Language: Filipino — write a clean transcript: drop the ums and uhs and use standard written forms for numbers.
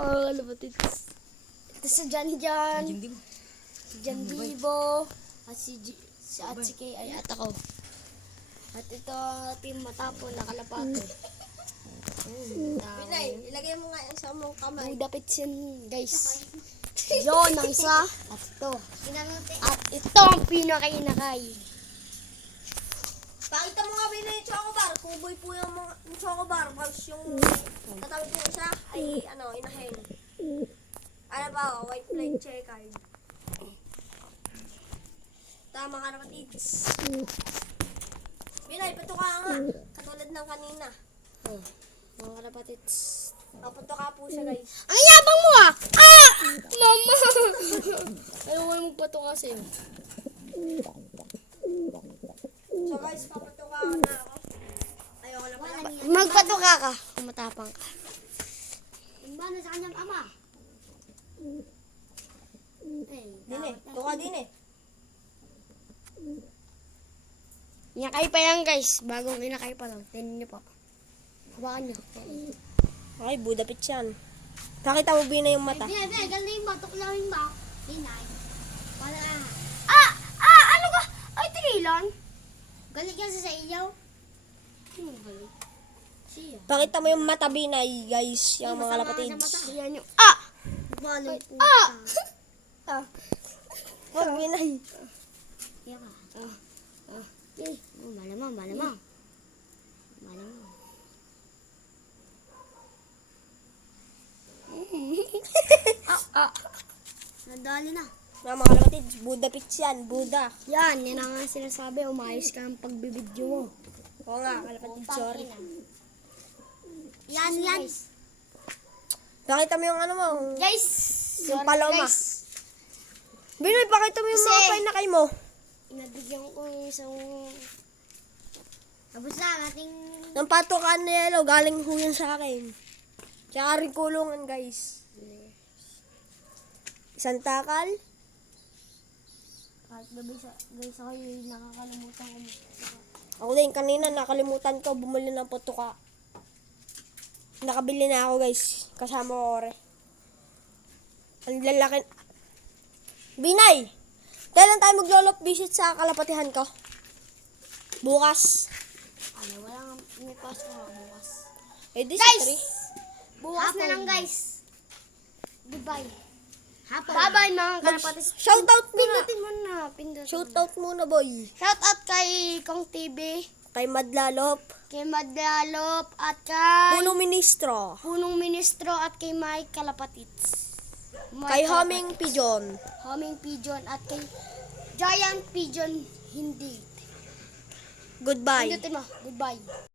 Mga kalapatids. Ito si Johnny John. Si John Divo. At si Kay ay at ako. At ito team Matapon na kalapate. Pinay, ilagay mo nga yung sa mong kamay. Budapit yan guys. Yun ang isa. At ito. At ito ang pinakainakay. Pakita mo nga Pinay yung chocobar. Kuboy po yung mga chocobar. Tapos yung katabi po isa ay inahin. Ano ba? White flag checkered. Tama ka naman, Tigs. Pinay, patuka nga. Katulad ng kanina. Mga kalapatids. Patuka po siya, guys. Ang yabang mo ah! Ah! Mama! Ayaw ko magpato kasi. So guys, papatuka na ako. Ayoko na pala. Magpatuka ka. Kung matapang ka. Imbana sa kanyang ama. Din eh. Tuka din eh. Inakay pa yan guys. Bagong inakay pa lang. Tingnan niyo po. Hawakan niyo. Okay, Budapit yan. Pakita mo Binay yung mata. Binay, galing ba? Tuklawin ba? Binay. Para Ano ka? Ay, tigilan. galing yan sa iyaw. Sino galing? Siya. Pakita mo yung mata Binay, guys. Yung mga lapatids. Yan yung... Balong po. Huwag Binay. Kaya ka. Malamang. Malamang. Nadali na. Mga lapatids, Budapit yan. Buda. Yan ang nga sinasabi. Umayos ka ang pagbibidyo mo. Oo nga, kalapatids, sorry. Yan. Pakita mo yung mo. Guys! Yung paloma. Binay, pakita mo yung mga painakay mo. Nabigyan ko yung isang... Tapos na ating Ng patukan na yelo, galing ho yan sa akin. Tsaka rin kulungan, guys. Isang takal. Kahit gabi guys ako yung nakakalimutan ko. Ako din, kanina nakalimutan ko bumili ng patuka. Nakabili na ako, guys. Kasama ko, ore. Ang lalaki. Binay! Kailan tayo maglolop visit sa kalapatihan ko? Bukas. May pasok nga bukas. Eh, di Guys! sa 3. Bukas na lang guys. Goodbye. hapon. Bye-bye mga kalapatis. Shoutout muna. Pindutin mo na. Pindutin. Shoutout muna, boy. Shoutout kay Kong TV, Kay Madlalop. kay Madalop, at kay Punong Ministro. Punong Ministro, at kay Mike Kalapatits. Kay Homing Pigeon. Homing Pigeon, at kay Giant Pigeon Hindi. Goodbye. Pindutin mo. Goodbye.